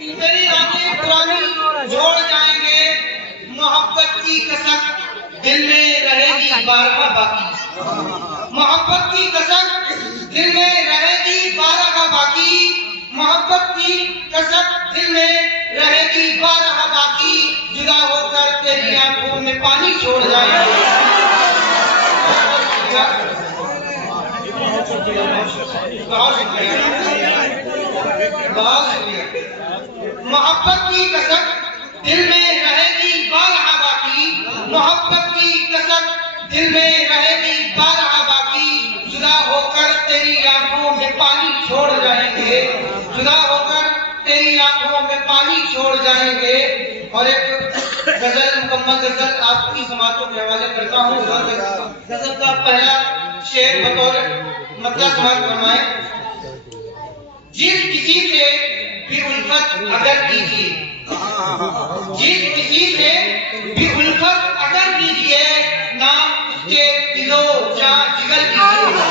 میری آنکھیں پرانی جھوڑ جائیں گے، محبت کی کسک دل میں رہے گی بارہا باقی، محبت کی کسک دل میں رہے گی بارہا باقی، محبت کی کسک دل میں رہے گی بارہا باقی، جدا ہو کر تیری آنکھوں میں پانی چھوڑ جائیں گے۔ محبت کی کسک دل میں رہے گی بارہا باقی، محبت کی کسک دل میں رہے گی بارہا باقی، جدا ہو کر تیری آنکھوں میں پانی چھوڑ جائیں گے، جدا ہو کر تیری آنکھوں میں پانی چھوڑ جائیں گے۔ اور ایک غزل، مکمل غزل آپ کی سماعتوں کے حوالے کرتا ہوں۔ غزل کا پہلا شعر بطور مطلب سماعت فرمائیں۔ جس کسی سے بھی الفت اگر کیجیے، جس کسی سے بھی الفت اگر کیجیے، نام اس کے دل و جاں جگر کیجیے۔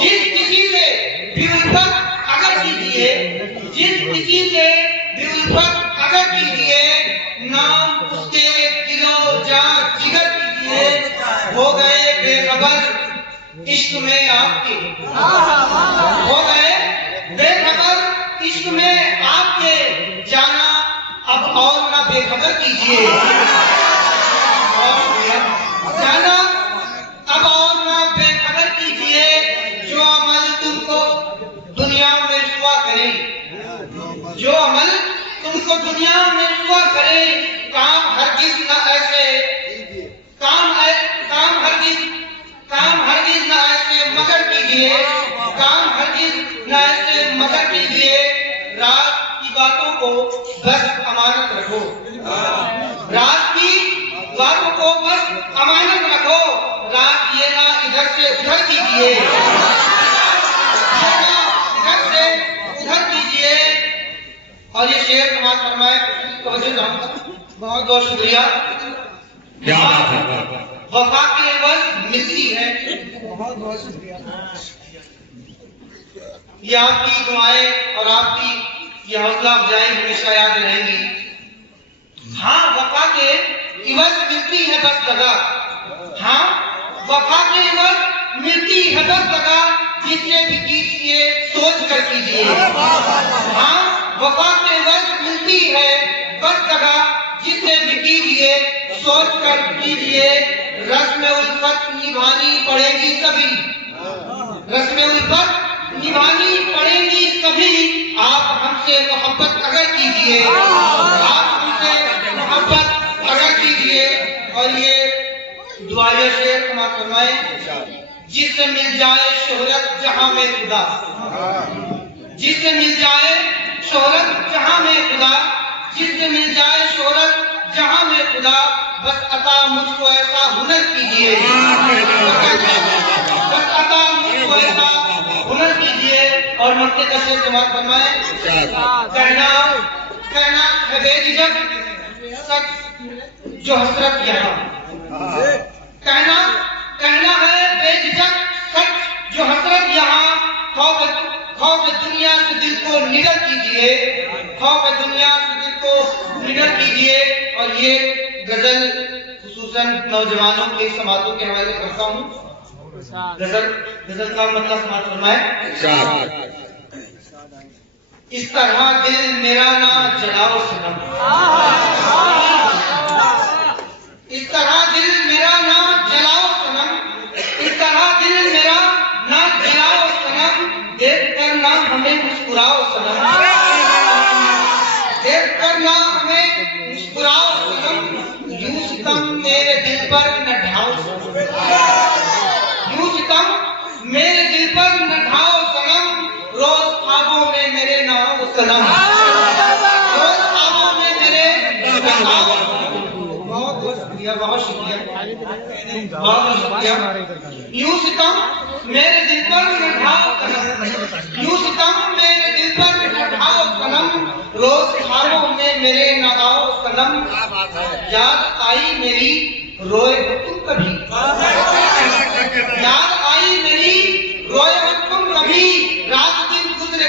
جس کسی سے بھی الفت اگر کیجیے، جس کسی سے بھی الفت اگر کیجیے، نام اس کے دل و جاں جگر کیجیے۔ ہو گئے بے خبر عشق میں آپ کے، ہو گئے بے خبر عشق میں آپ کے، جانا اب اور نہ بے خبر کیجیے، جانا اب اور نہ بے خبر کیجیے۔ جو عمل تم کو دنیا میں رسوا کرے، جو عمل تم کو دنیا میں رسوا کرے، کام ہرگز نہ ایسے، کام ہرگز نہ ایسے مگر کیجیے، کام ہرگز نہ ایسے مگر کیجیے۔ رات کی باتوں کو بس امانت رکھو، رات کی باتوں کو بس امانت رکھو، رات یہ نہ ادھر سے ادھر کیجیے، یہ نہ ادھر سے ادھر کیجیے۔ اور یہ شعر سماعت فرمائے، توجہ چاہوں گا۔ بہت بہت شکریہ۔ وفا کی عوض ملتی ہے، بہت بہت شکریہ۔ یہ آپ کی دعائیں اور آپ کی یہ حوصلہ افزائی ہمیشہ یاد رہیں گی۔ ہاں وفا کے عوض ملتی ہے بس دگا، ہاں وفا کے عوض ملتی ہے بس دگا، جس سے بھی کیجیے سوچ کر کیجیے۔ ہاں وفا کے عوض ملتی ہے بس دگا، جس سے بھی کیجیے سوچ کر کیجیے۔ رسم الفت نبھانی پڑے گی کبھی، رسم الفت نبھانی پڑے گی کبھی، آپ ہم سے محبت اگر کیجیے، آپ ہم سے محبت اگر کیجیے۔ اور یہ دعائیں شعر سماعت فرمائیں۔ جس سے مل جائے شہرت جہاں میں خدا، جس سے مل جائے شہرت جہاں میں خدا، جس سے مل جائے شہرت جہاں میں خدا، بس عطا مجھ کو ایسا ہنر کیجیے، بس عطا مجھ کو ایسا ہنر کیجیے۔ اور مکے کا شعر سماعت فرمائیں۔ کہنا ہے بے جھجک سچ جو حسرت یہاں، کہنا ہے بے جھجک سچ جو حسرت یہاں، خوف دنیا سے دل کو نڈر کیجیے، خوف دنیا سے دل کو نڈر کیجیے۔ اور یہ غزل خصوصاً نوجوانوں کے سماعتوں کے حوالے کرتا ہوں۔ غزل کا مطلب سماعت فرمائے۔ اس طرح دل میرا نہ جلاؤ صنم، اس طرح دل میرا نہ جلاؤ صنم، اس طرح دل میرا نہ جلاؤ صنم، دیکھ کر نہ ہمیں مسکراؤ صنم، دیکھ کر نہ ہمیں مسکراؤ صنم، یوں ستم میرے دل پر نہ ڈھاؤ صنم، یوں ستم میرے دل پر نہ ڈھاؤ صنم، روز خوابوں میں میرے نہ آؤ صنم، روز خوابوں میں میرے نہ آؤ صنم۔ بہت بہت شکریہ، بہت شکریہ، بہت شکریہ۔ یوں ستم میرے دل پر نہ ڈھاؤ صنم، یوں ستم میرے دل پر نہ ڈھاؤ صنم، روز خوابوں میں میرے نہ آؤ صنم، یاد آئی میری روئے ہو تم کبھی، یاد آئی میری روئے ہو تم کبھی، رات دن گزرے